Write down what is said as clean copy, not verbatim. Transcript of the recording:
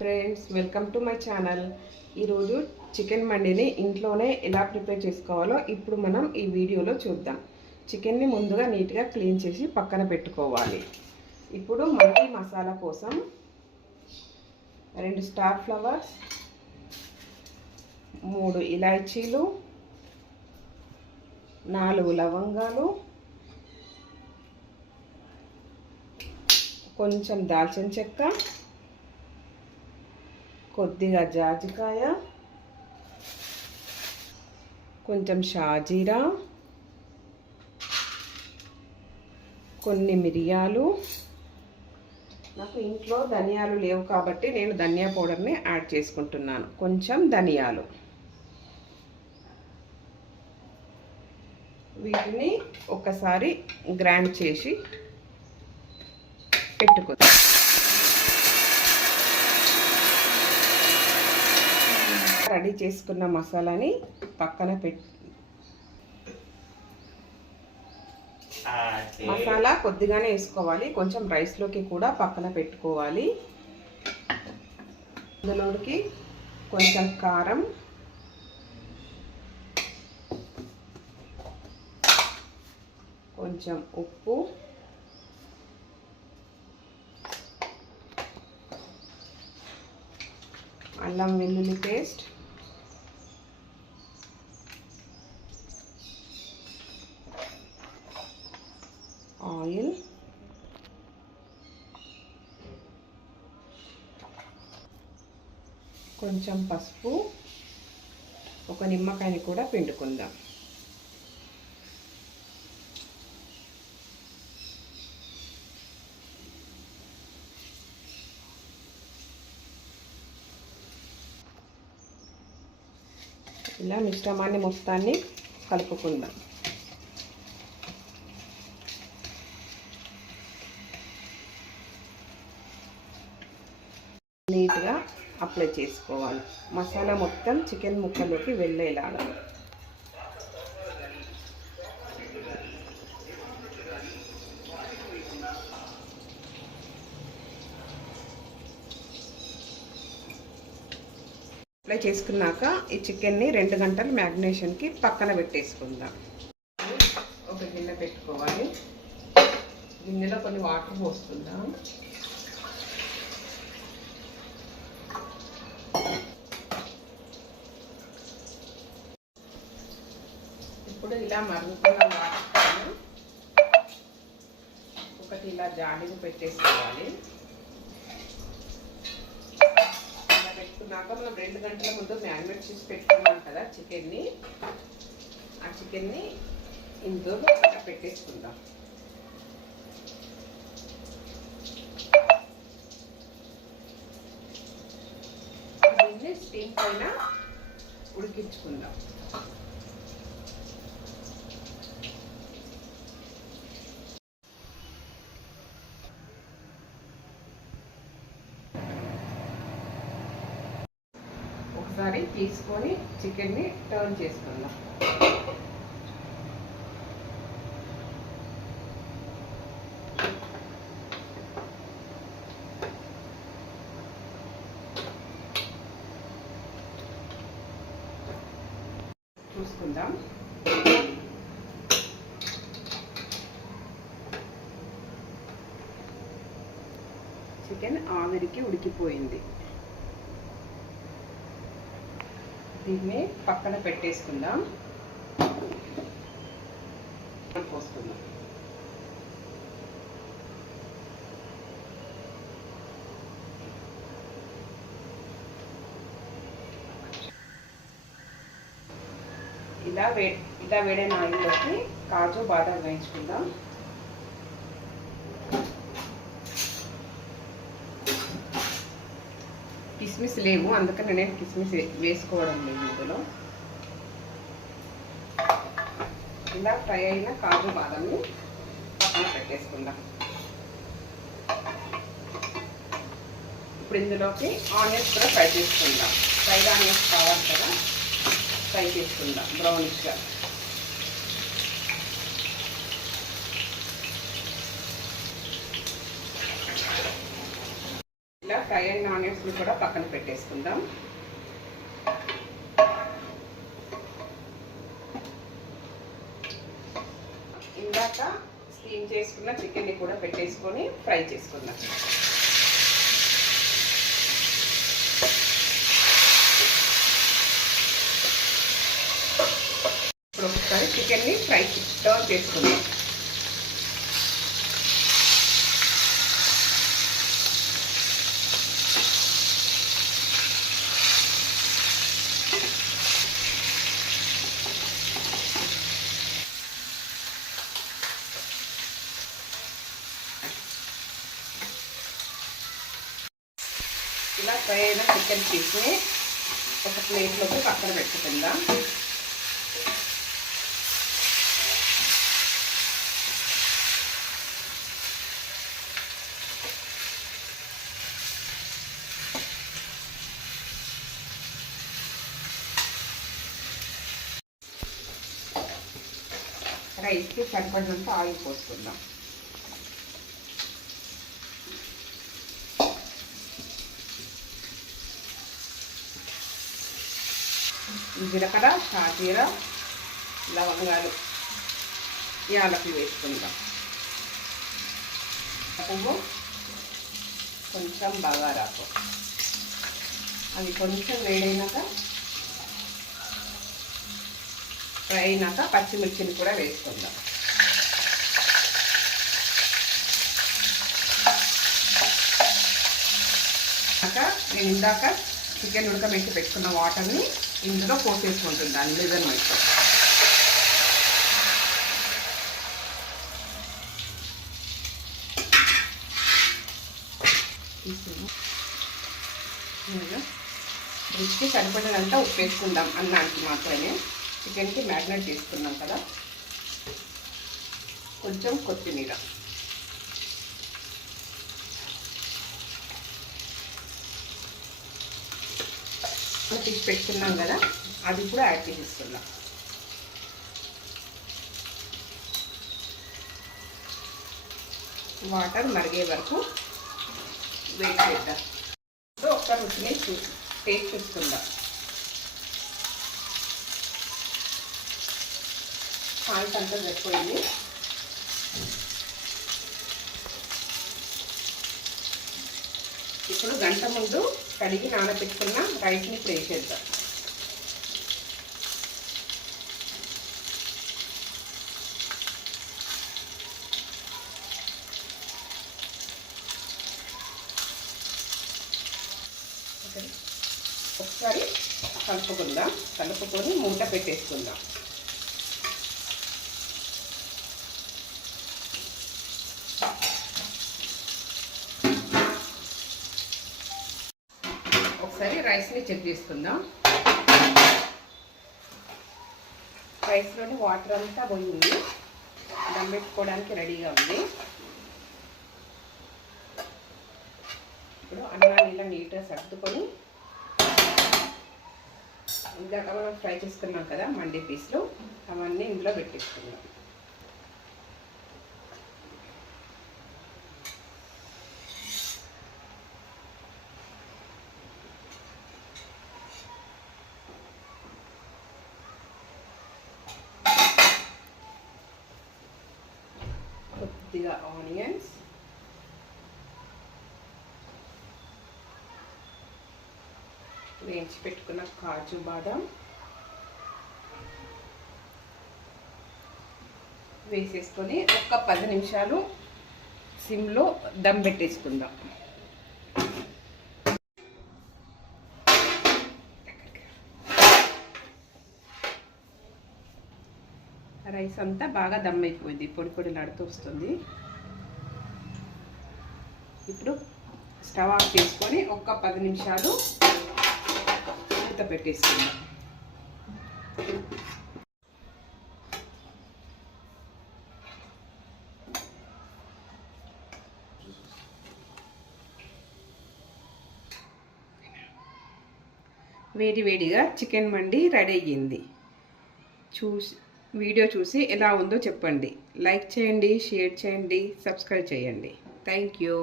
Friends, welcome to my channel. ఈరోజు chicken మండిని ఇంట్లోనే ఎలా ప్రిపేర్ చేసుకోవాలో ఇప్పుడు మనం ఈ వీడియోలో చూద్దాం. చికెన్ని ముందుగా నీట్గా క్లీన్ చేసి పక్కన పెట్టుకోవాలి. ఇప్పుడు మండి మసాలా కోసం 2 స్టార్ ఫ్లవర్స్, 3 ఇలాచీలు, 4 లవంగాలు, కొంచెం దాల్చిన చెక్క, కొద్దిగా జాజికాయ, కొంచెం షాజీరా, కొన్ని మిరియాలు. నాకు ఇంట్లో ధనియాలు లేవు కాబట్టి నేను ధనియా పౌడర్ని యాడ్ చేసుకుంటున్నాను. కొంచెం ధనియాలు. వీటిని ఒకసారి గ్రైండ్ చేసి పెట్టుకుందాం. రెడీ చేసుకున్న మసాలాని పక్కన మసాలా కొద్దిగానే వేసుకోవాలి, కొంచెం రైస్లోకి కూడా పక్కన పెట్టుకోవాలి. అందులోకి కొంచెం కారం, కొంచెం ఉప్పు, అల్లం వెల్లుల్లి పేస్ట్, ఆయిల్, కొంచెం పసుపు, ఒక నిమ్మకాయని కూడా పిండుకుందాం. ఇలా మిశ్రమాన్ని మొత్తాన్ని కలుపుకుందాం. నీట్గా అప్లై చేసుకోవాలి. మసాలా మొత్తం చికెన్ ముక్కలోకి వెళ్ళేలాగా. అప్లై చేసుకున్నాక ఈ చికెన్ని 2 గంటలు మ్యాగ్నేషన్కి పక్కన పెట్టేసుకుందాం. ఒక గిన్నె పెట్టుకోవాలి. గిన్నెలో కొన్ని వాటర్ పోసుకుందాం. ఇప్పుడు ఇలా మరుగుతున్న వాటర్ ఒకటి ఇలా జాడీని పెట్టేసుకోవాలి. పెట్టుకున్నాక మనం 2 గంటల ముందు మ్యారినేట్ చేసి పెట్టుకున్నాం కదా చికెన్ని, ఆ చికెన్ని ఇందులో పెట్టేసుకుందాం. దీన్ని స్టీమ్ పైన ఉడికించుకుందాం. ఒకసారి తీసుకొని చికెన్ని టర్న్ చేసుకుందాం. చూసుకుందాం. చికెన్ ఆవిరికి ఉడికిపోయింది. దీన్ని పక్కన పెట్టేసుకుందాం. పోసుకుందాం. ఇలా వేడైన ఆయిల్లోకి కాజు బాదం వేయించుకుందాం. కిస్మిస్ లేవు, అందుకని నేను కిస్మిస్ వేసుకోవడం లేదు ఇందులో. ఇలా ఫ్రై అయిన కాజు బాదంని పక్కన పెట్టేసుకుందాం. ఇప్పుడు ఇందులోకి ఆనియన్స్ కూడా ఫ్రై చేసుకుందాం. ఫ్రైడ్ ఆనియన్స్ కావాలి కదా, ఫ్రై చేసుకుందాం బ్రౌనిష్గా. ఫ్రై అయిన ఆనియన్స్ని కూడా పక్కన పెట్టేసుకుందాం. ఇందాక స్టీమ్ చేసుకున్న చికెన్ని కూడా పెట్టేసుకొని ఫ్రై చేసుకుందాం. ఇప్పుడు ఒకసారి చికెన్ని టర్న్ చేసుకుందాం. ఇలా ఫ్రై అయిన చికెన్ పీస్ని ఒక ప్లేట్లోకి పక్కన పెట్టుకుందాం. రైస్కి సరిపడినంత ఆయిల్ పోసుకుందాం. జీలకర్ర, షాజీర, లవంగాలు, యాలకులు వేసుకుందాం. పువ్వు, కొంచెం బగారాకు. అవి కొంచెం వేడైనాక ఫ్రై అయినాక పచ్చిమిర్చిని కూడా వేసుకుందాం. నేను ఇందాక చికెన్ ఉడకబెట్టి పెట్టుకున్న వాటర్ని ఇందులో పోసేసుకుంటున్నాను మెజర్మెంట్తో. రుచికి సరిపడినంత ఉప్పు వేసుకుందాం. అన్నానికి మాత్రమే, చికెన్కి మ్యారినేట్ చేసుకున్నాం కదా. కొంచెం కొత్తిమీర, తీసి పెట్టుకున్నాం కదా, అది కూడా యాడ్ చేసేసుకుందాం. వాటర్ మరిగే వరకు వెయిట్ చేద్దాం. ఒక్క రుచిని టేస్ట్ చూసుకుందాం. సాల్ట్ అంతా సరిపోయింది. ఇప్పుడు గంట ముందు కడిగి నానబెట్టుకున్న రైస్ని ప్లేస్ చేద్దాం. ఒకసారి కలుపుకొని మూట పెట్టేసుకుందాం. ఒకసారి రైస్ని చెక్ చేసుకుందాం. రైస్లోని వాటర్ అంతా పోయింది, దమ్ పెట్టుకోవడానికి రెడీగా ఉంది. ఇప్పుడు అన్నాన్ని ఇలా నీట్గా సర్దుకొని, ఇందాక మనం ఫ్రై చేసుకున్నాం కదా మండి పీస్లు, అవన్నీ ఇందులో పెట్టేసుకుందాం. కొద్దిగా ఆనియన్స్, వేయించి పెట్టుకున్న కాజు బాదాం వేసేసుకొని ఒక 10 నిమిషాలు సిమ్లో దమ్ పెట్టేసుకుందాం. రైస్ అంతా బాగా దమ్ అయిపోయింది, పొడి పొడిలాడుతూ వస్తుంది. ఇప్పుడు స్టవ్ ఆఫ్ చేసుకొని ఒక 10 నిమిషాలు మూత పెట్టేసుకుందాం. వేడివేడిగా చికెన్ మండి రెడీ అయ్యింది. వీడియో చూసి ఎలా ఉందో చెప్పండి. లైక్ చేయండి, షేర్ చేయండి, సబ్స్క్రైబ్ చేయండి. Thank you.